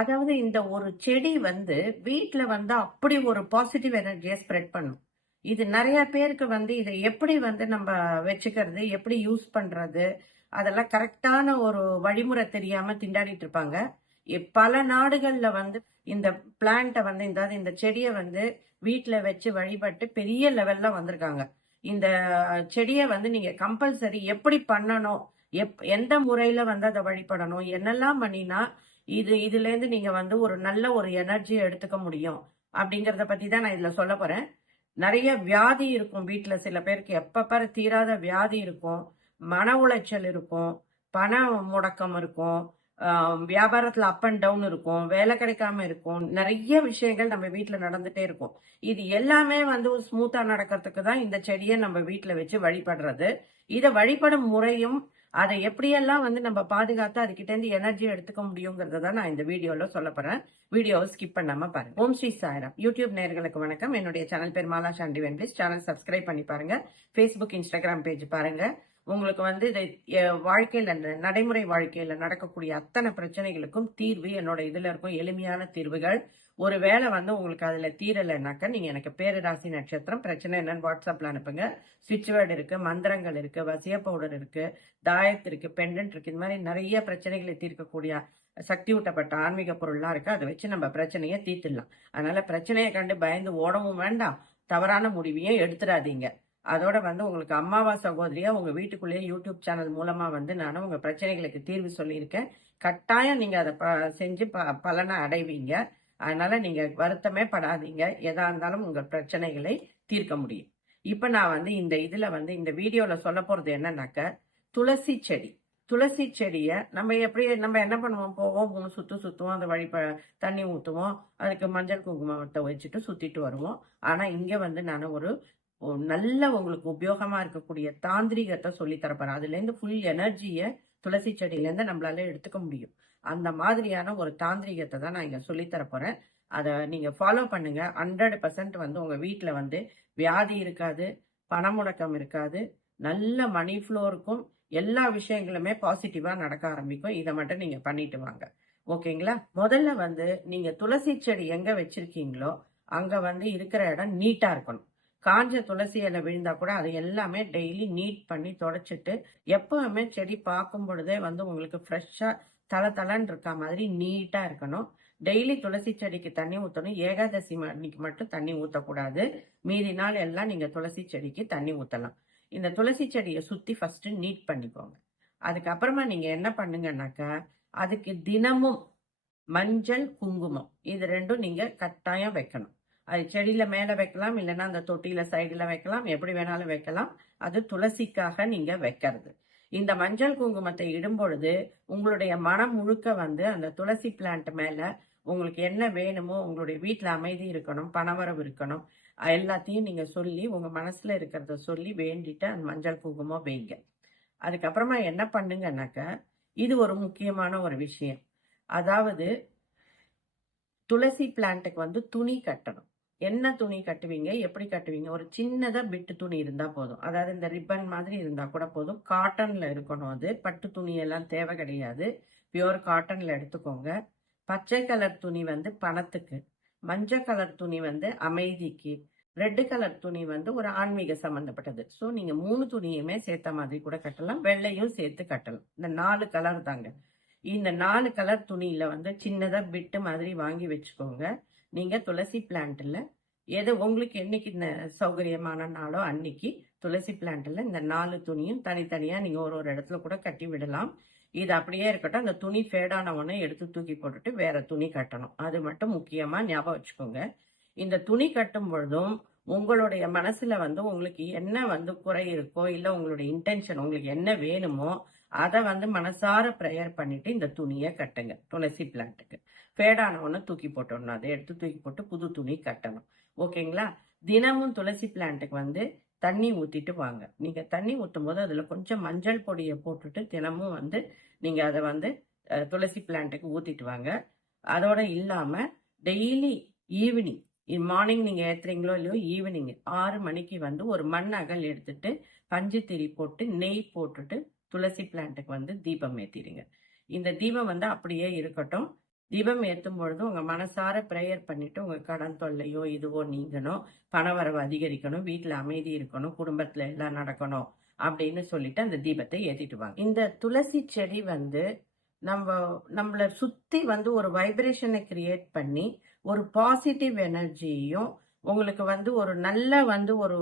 அதாவது இந்த ஒரு செடி வந்து வீட்டில் வந்து அப்படி ஒரு பாசிட்டிவ் எனர்ஜியை ஸ்ப்ரெட் பண்ணும். இது நிறைய பேருக்கு வந்து இதை எப்படி வந்து நம்ம வச்சுக்கிறது எப்படி யூஸ் பண்ணுறது அதெல்லாம் கரெக்டான ஒரு வழிமுறை தெரியாமல் திண்டாடிட்டு இருப்பாங்க. பல நாடுகளில் வந்து இந்த பிளான்ட்டை வந்து இந்த இந்த செடியை வந்து வீட்டில் வச்சு வழிபட்டு பெரிய லெவலில் வந்திருக்காங்க. இந்த செடியை வந்து நீங்கள் கம்பல்சரி எப்படி பண்ணணும் எப் எந்த முறையில் வந்து அதை வழிபடணும் என்னெல்லாம் பண்ணினா இது இதுல இருந்து நீங்க வந்து ஒரு நல்ல ஒரு எனர்ஜியை எடுத்துக்க முடியும். அப்படிங்கறத பத்தி தான் நான் இதுல சொல்ல போறேன். நிறைய வியாதி இருக்கும் வீட்டில் சில பேருக்கு எப்பப்பற தீராத வியாதி இருக்கும். மன உளைச்சல் இருக்கும். பண முடக்கம் இருக்கும். வியாபாரத்தில் வியாபாரத்துல அப் அண்ட் டவுன் இருக்கும். வேலை கிடைக்காம இருக்கும். நிறைய விஷயங்கள் நம்ம வீட்டில் நடந்துட்டே இருக்கும். இது எல்லாமே வந்து ஸ்மூத்தா நடக்கிறதுக்கு தான் இந்த செடியை நம்ம வீட்டில் வச்சு வழிபடுறது. இதை வழிபடும் முறையும் அதை எப்படியெல்லாம் வந்து நம்ம பாதுகாத்து அதுக்கிட்ட இருந்து எனர்ஜி எடுத்துக்க முடியுங்கிறத தான் நான் இந்த வீடியோல சொல்ல போறேன். வீடியோவை ஸ்கிப் பண்ணாம பாருங்க. ஓம் ஸ்ரீ சாய்ராம். யூடியூப் நேர்களுக்கு வணக்கம். என்னுடைய சேனல் பேர் மாலா சாண்டி வென்பிளிஸ் சேனல் சப்ஸ்கிரைப் பண்ணி பாருங்க. ஃபேஸ்புக் இன்ஸ்டாகிராம் பேஜ் பாருங்க. உங்களுக்கு வந்து இது வாழ்க்கையில நடைமுறை வாழ்க்கையில நடக்கக்கூடிய அத்தனை பிரச்சனைகளுக்கும் தீர்வு என்னோட இதுல இருக்கும் எளிமையான தீர்வுகள். ஒருவேளை வந்து உங்களுக்கு அதில் தீரலைனாக்கா நீங்கள் எனக்கு பேரராசி நட்சத்திரம் பிரச்சனை என்னன்னு வாட்ஸ்அப்ல அனுப்புங்க. சுவிட்ச் வேர்டு இருக்குது மந்திரங்கள் இருக்குது வசிய பவுடர் இருக்குது தாயத்து இருக்குது பெண்டன்ட் இருக்குது இந்த மாதிரி நிறைய பிரச்சனைகளை தீர்க்கக்கூடிய சக்தி ஊட்டப்பட்ட ஆன்மீக பொருள்லாம் இருக்குது அதை வச்சு நம்ம பிரச்சனையை தீர்த்துடலாம். அதனால் பிரச்சனையை கண்டு பயந்து ஓடவும் வேண்டாம். தவறான முடிவையும் எடுத்துடாதீங்க. அதோட வந்து உங்களுக்கு அம்மாவா சகோதரியா உங்க வீட்டுக்குள்ளேயே யூடியூப் சேனல் மூலமா வந்து நான் உங்க பிரச்சனைகளுக்கு தீர்வு சொல்லியிருக்கேன். கட்டாயம் நீங்க அதை ப- செஞ்சு ப பலனை அடைவீங்க. அதனால நீங்க வருத்தமே படாதீங்க. எதா இருந்தாலும் உங்க பிரச்சனைகளை தீர்க்க முடியும். இப்ப நான் வந்து இந்த இதுல வந்து இந்த வீடியோல சொல்ல போறது என்னன்னாக்க துளசி செடி. துளசி செடியை நம்ம எப்படி நம்ம என்ன பண்ணுவோம்? போவோம் மூணு சுத்து சுத்துவோம் அந்த வழி ப- தண்ணி ஊற்றுவோம் அதுக்கு மஞ்சள் குங்குமத்தை வச்சுட்டு சுத்திட்டு வருவோம். ஆனா இங்க வந்து நான் ஒரு நல்ல உங்களுக்கு உபயோகமா இருக்கக்கூடிய தாந்திரிகத்தை சொல்லி தரப்போறேன் அதுல இருந்து ஃபுல் எனர்ஜியை துளசி செடியிலேருந்து நம்மளால எடுத்துக்க முடியும். அந்த மாதிரியான ஒரு தாந்திரிகத்தை தான் நான் இங்க சொல்லி தரப்போறேன் அதை நீங்க ஃபாலோ பண்ணுங்க. ஹண்ட்ரட் பர்சன்ட் வந்து உங்க வீட்டில் வந்து வியாதி இருக்காது பணமுடக்கம் இருக்காது நல்ல மணி ஃப்ளோ இருக்கும். எல்லா விஷயங்களுமே பாசிட்டிவா நடக்க ஆரம்பிக்கும். இதை மட்டும் நீங்க பண்ணிட்டு வாங்க. ஓகேங்களா? முதல்ல வந்து நீங்க துளசி செடி எங்க வச்சிருக்கீங்களோ அங்க வந்து இருக்கிற இடம் நீட்டா இருக்கணும். காஞ்ச துளசி இலை விழுந்தா கூட அதை எல்லாமே டெய்லி நீட் பண்ணி தொடச்சிட்டு எப்பவுமே செடி பார்க்கும் பொழுதே வந்து உங்களுக்கு ஃப்ரெஷ்ஷா தல தலன்னு இருக்க மாதிரி நீட்டா இருக்கணும். டெய்லி துளசி செடிக்கு தண்ணி ஊற்றணும் ஏகாதசி அன்னைக்கு மட்டும் தண்ணி ஊற்றக்கூடாது மீதி நாள் எல்லாம் நீங்க துளசி செடிக்கு தண்ணி ஊற்றலாம் இந்த துளசி செடியை சுத்தி ஃபர்ஸ்ட் நீட் பண்ணிக்கோங்க. அதுக்கப்புறமா நீங்க என்ன பண்ணுங்கன்னாக்கா அதுக்கு தினமும் மஞ்சள் குங்குமம் இது ரெண்டும் நீங்க கட்டாயம் வைக்கணும். அது செடியில மேலே வைக்கலாம் இல்லைன்னா அந்த தொட்டியில சைடில் வைக்கலாம் எப்படி வேணாலும் வைக்கலாம். அது துளசிக்காக நீங்கள் வைக்கிறது. இந்த மஞ்சள் குங்குமத்தை இடும் பொழுது உங்களுடைய மனம் முழுக்க வந்து அந்த துளசி பிளான்ட் மேலே உங்களுக்கு என்ன வேணுமோ உங்களுடைய வீட்டில் அமைதி இருக்கணும் பணவரவு இருக்கணும் எல்லாத்தையும் நீங்கள் சொல்லி உங்கள் மனசில் இருக்கிறத சொல்லி வேண்டிட்டு அந்த மஞ்சள் குங்குமம் வைங்க. அதுக்கப்புறமா என்ன பண்ணுங்கன்னாக்க இது ஒரு முக்கியமான ஒரு விஷயம். அதாவது துளசி பிளான்ட்டுக்கு வந்து துணி கட்டணும். என்ன துணி கட்டுவீங்க? எப்படி கட்டுவீங்க? ஒரு சின்னதாக பிட்டு துணி இருந்தால் போதும். அதாவது இந்த ரிப்பன் மாதிரி இருந்தால் கூட போதும். காட்டனில் இருக்கணும் அது. பட்டு துணியெல்லாம் தேவை கிடையாது. பியூர் காட்டனில் எடுத்துக்கோங்க. பச்சை கலர் துணி வந்து பணத்துக்கு. மஞ்சள் கலர் துணி வந்து அமைதிக்கு. ரெட்டு கலர் துணி வந்து ஒரு ஆன்மீக சம்மந்தப்பட்டது ஸோ நீங்கள் மூணு துணியுமே சேர்த்த மாதிரி கூட கட்டலாம். வெள்ளையும் சேர்த்து கட்டலாம். இந்த நாலு கலர் தாங்க. இந்த நாலு கலர் துணியில் வந்து சின்னதாக பிட்டு மாதிரி வாங்கி வச்சுக்கோங்க. நீங்கள் துளசி பிளான்ட்டில் எது உங்களுக்கு என்னைக்கு இந்த சௌகரியமான நாளோ அன்னைக்கு துளசி பிளான்ட்டில் இந்த நாலு துணியும் தனித்தனியாக நீங்கள் ஒரு ஒரு இடத்துல கூட கட்டி விடலாம். இது அப்படியே இருக்கட்டும். அந்த துணி ஃபேடான உடனே எடுத்து தூக்கி போட்டுட்டு வேற துணி கட்டணும். அது மட்டும் முக்கியமாக ஞாபகம் வச்சுக்கோங்க. இந்த துணி கட்டும் பொழுதும் உங்களுடைய மனசுல வந்து உங்களுக்கு என்ன வந்து குறை இருக்கோ இல்லை உங்களுடைய இன்டென்ஷன் உங்களுக்கு என்ன வேணுமோ அதை வந்து மனசார ப்ரேயர் பண்ணிட்டு இந்த துணியை கட்டுங்க. துளசி பிளான்ட்டுக்கு ஃபேடானவொன்னு தூக்கி போட்டோம்னா அதை எடுத்து தூக்கி போட்டு புது துணி கட்டணும். ஓகேங்களா தினமும் துளசி பிளான்ட்டுக்கு வந்து தண்ணி ஊற்றிட்டு வாங்க. நீங்கள் தண்ணி ஊற்றும் போது அதில் கொஞ்சம் மஞ்சள் பொடியை போட்டுட்டு தினமும் வந்து நீங்கள் அதை வந்து துளசி பிளான்ட்டுக்கு ஊற்றிட்டு வாங்க. அதோட இல்லாமல் டெய்லி ஈவினிங் மார்னிங் நீங்கள் ஏற்றுறீங்களோ இல்லையோ ஈவினிங் ஆறு மணிக்கு வந்து ஒரு மண் அகல் எடுத்துட்டு பஞ்சு திரி போட்டு நெய் போட்டுட்டு துளசி பிளான்ட்டுக்கு வந்து தீபம் ஏற்றிடுங்க இந்த தீபம் வந்து அப்படியே இருக்கட்டும். தீபம் ஏற்றும் பொழுது உங்கள் மனசார ப்ரேயர் பண்ணிட்டு உங்கள் கடன் தொல்லையோ இதுவோ நீங்கணும். பணவரவு அதிகரிக்கணும். வீட்டில் அமைதி இருக்கணும். குடும்பத்தில் எல்லாம் நடக்கணும் அப்படின்னு சொல்லிட்டு அந்த தீபத்தை ஏற்றிட்டு வாங்க. இந்த துளசி செடி வந்து நம்ம நம்மள சுற்றி வந்து ஒரு வைப்ரேஷனை கிரியேட் பண்ணி ஒரு பாசிட்டிவ் எனர்ஜியையும் உங்களுக்கு வந்து ஒரு நல்ல வந்து ஒரு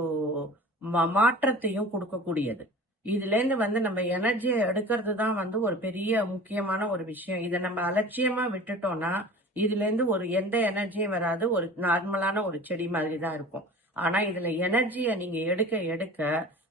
மாற்றத்தையும் கொடுக்கக்கூடியது. இதுல இருந்து வந்து நம்ம எனர்ஜியை எடுக்கிறது தான் வந்து ஒரு பெரிய முக்கியமான ஒரு விஷயம். இதை நம்ம அலட்சியமா விட்டுட்டோம்னா இதுல இருந்து ஒரு எந்த எனர்ஜியும் வராது. ஒரு நார்மலான ஒரு செடி மாதிரி தான் இருக்கும். ஆனா இதுல எனர்ஜியை நீங்க எடுக்க எடுக்க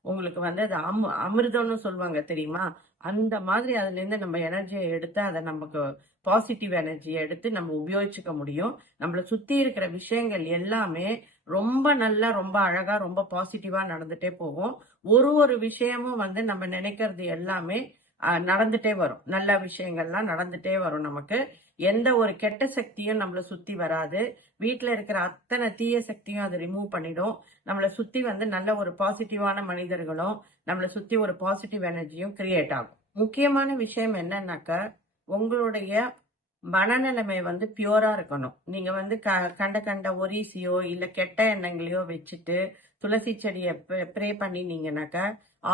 உங்களுக்கு வந்து அது அம் அமிர்தம்னு சொல்லுவாங்க தெரியுமா? அந்த மாதிரி அதுல இருந்து நம்ம எனர்ஜியை எடுத்து அதை நமக்கு பாசிட்டிவ் எனர்ஜியை எடுத்து நம்ம உபயோகிச்சுக்க முடியும். நம்மளை சுத்தி இருக்கிற விஷயங்கள் எல்லாமே ரொம்ப நல்லா ரொம்ப அழகா ரொம்ப பாசிட்டிவா நடந்துட்டே போகும். ஒரு ஒரு விஷயமும் வந்து நம்ம நினைக்கிறது எல்லாமே நடந்துட்டே வரும். நல்ல விஷயங்கள்லாம் நடந்துட்டே வரும் நமக்கு. எந்த ஒரு கெட்ட சக்தியும் நம்மளை சுத்தி வராது. வீட்டில் இருக்கிற அத்தனை தீய சக்தியும் அதை ரிமூவ் பண்ணிடும். நம்மளை சுத்தி வந்து நல்ல ஒரு பாசிட்டிவான மனிதர்களும் நம்மளை சுத்தி ஒரு பாசிட்டிவ் எனர்ஜியும் கிரியேட் ஆகும். முக்கியமான விஷயம் என்னன்னாக்க உங்களுடைய மனநிலைமை வந்து பியூரா இருக்கணும். நீங்க வந்து க கண்ட கண்ட ஒரிசியோ இல்ல கெட்ட எண்ணங்களையோ வச்சுட்டு துளசி செடியை ப்ரே பண்ணினீங்கன்னாக்கா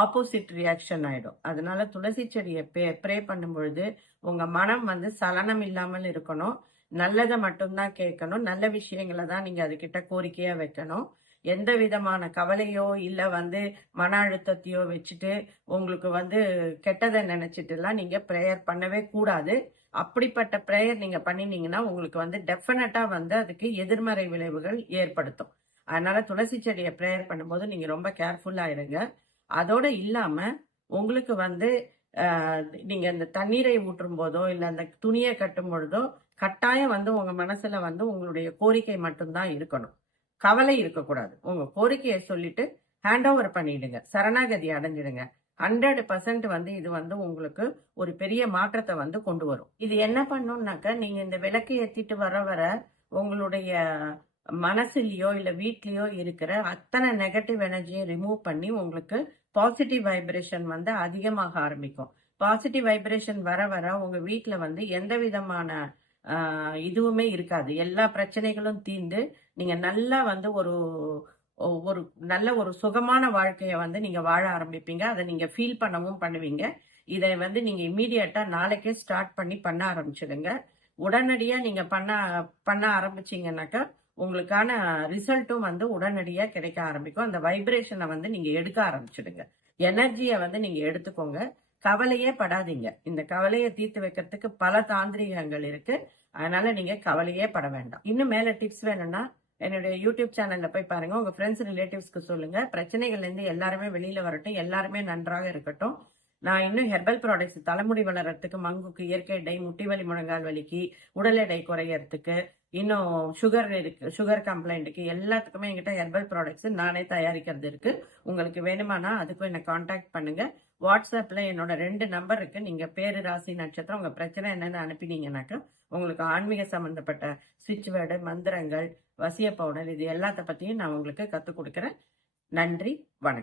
ஆப்போசிட் ரியாக்ஷன் ஆயிடும். அதனால துளசி செடியை ப்ரே பண்ணும்பொழுது உங்கள் உங்க மனம் வந்து சலனம் இல்லாமல் இருக்கணும். நல்லதை மட்டும்தான் கேட்கணும். நல்ல விஷயங்களை தான் நீங்க அதுகிட்ட கோரிக்கையா வைக்கணும். எந்த விதமான கவலையோ இல்ல வந்து மன அழுத்தத்தையோ வச்சுட்டு உங்களுக்கு வந்து கெட்டதை நினைச்சிட்டு எல்லாம் நீங்க ப்ரேயர் பண்ணவே கூடாது. அப்படிப்பட்ட ப்ரேயர் நீங்க பண்ணினீங்கன்னா உங்களுக்கு வந்து டெஃபினட்டா வந்து அதுக்கு எதிர்மறை விளைவுகள் ஏற்படுத்தும். அதனால துளசி செடியை ப்ரேயர் பண்ணும்போது நீங்க ரொம்ப கேர்ஃபுல்லா இருங்க. அதோட இல்லாம உங்களுக்கு வந்து நீங்கள் நீங்க இந்த தண்ணீரை ஊற்றும் போதோ இல்ல அந்த துணியை கட்டும் பொழுதோ கட்டாயம் வந்து உங்க மனசுல வந்து உங்களுடைய கோரிக்கை மட்டும்தான் இருக்கணும். கவலை இருக்கக்கூடாது. உங்க கோரிக்கையை சொல்லிட்டு ஹேண்ட் ஓவர் பண்ணிடுங்க. சரணாகதி அடைஞ்சிடுங்க. ஹண்ட்ரட் பர்சன்ட் வந்து இது வந்து உங்களுக்கு ஒரு பெரிய மாற்றத்தை வந்து கொண்டு வரும். இது என்ன பண்ணும்னாக்க நீங்க இந்த விளக்கு ஏத்திட்டு வர வர உங்களுடைய மனசுலயோ இல்ல வீட்லயோ இருக்கிற அத்தனை நெகட்டிவ் எனர்ஜியை ரிமூவ் பண்ணி உங்களுக்கு பாசிட்டிவ் வைப்ரேஷன் வந்து அதிகமாக ஆரம்பிக்கும். பாசிட்டிவ் வைப்ரேஷன் வர வர உங்க வீட்டில் வந்து எந்த விதமான இதுவுமே இருக்காது. எல்லா பிரச்சனைகளும் தீர்ந்து நீங்க நல்லா வந்து ஒரு ஒரு நல்ல ஒரு சுகமான வாழ்க்கையை வந்து நீங்க வாழ ஆரம்பிப்பீங்க. அதை நீங்க ஃபீல் பண்ணவும் பண்ணுவீங்க. இதை வந்து நீங்க இம்மீடியட்டா நாளைக்கே ஸ்டார்ட் பண்ணி பண்ண ஆரம்பிச்சிடுங்க. உடனடியா நீங்க பண்ண பண்ண ஆரம்பிச்சீங்கன்னாக்கா உங்களுக்கான ரிசல்ட்டும் வந்து உடனடியா கிடைக்க ஆரம்பிக்கும். அந்த வைப்ரேஷனை வந்து நீங்க எடுக்க ஆரம்பிச்சிடுங்க. எனர்ஜியை வந்து நீங்க எடுத்துக்கோங்க. கவலையே படாதீங்க. இந்த கவலையை தீர்த்து வைக்கிறதுக்கு பல தாந்திரிகங்கள் இருக்கு. அதனால நீங்க கவலையே பட வேண்டாம். இன்னும் மேல டிப்ஸ் வேணும்னா என்னுடைய யூடியூப் சேனல்ல போய் பாருங்க. உங்க ஃப்ரெண்ட்ஸ் ரிலேட்டிவ்ஸ்க்கு சொல்லுங்க. பிரச்சனைகள்ல இருந்து எல்லாருமே வெளியில வரட்டும். எல்லாருமே நன்றாக இருக்கட்டும். நான் இன்னும் ஹெர்பல் ப்ராடக்ட்ஸ் தலைமுடி வளர்றதுக்கு மங்குக்கு இயற்கை எடை முட்டி வலி முழங்கால் வலிக்கு உடல் எடை குறையறதுக்கு இன்னும் சுகர் இருக்கு சுகர் கம்ப்ளைண்ட்டுக்கு எல்லாத்துக்குமே என்கிட்ட ஹெர்பல் ப்ராடக்ட்ஸ் நானே தயாரிக்கிறது இருக்கு. உங்களுக்கு வேணுமானா அதுக்கும் என்னை காண்டாக்ட் பண்ணுங்க. வாட்ஸ்அப்ல என்னோட ரெண்டு நம்பர் இருக்கு. நீங்க பேரு ராசி நட்சத்திரம் உங்க பிரச்சனை என்னன்னு அனுப்பினீங்கன்னாக்கா உங்களுக்கு ஆன்மீக சம்பந்தப்பட்ட சுவிட்ச் வேர்டு மந்திரங்கள் வசிய பவுடர் இது எல்லாத்த பற்றியும் நான் உங்களுக்கு கற்றுக் கொடுக்குறேன். நன்றி வணக்கம்.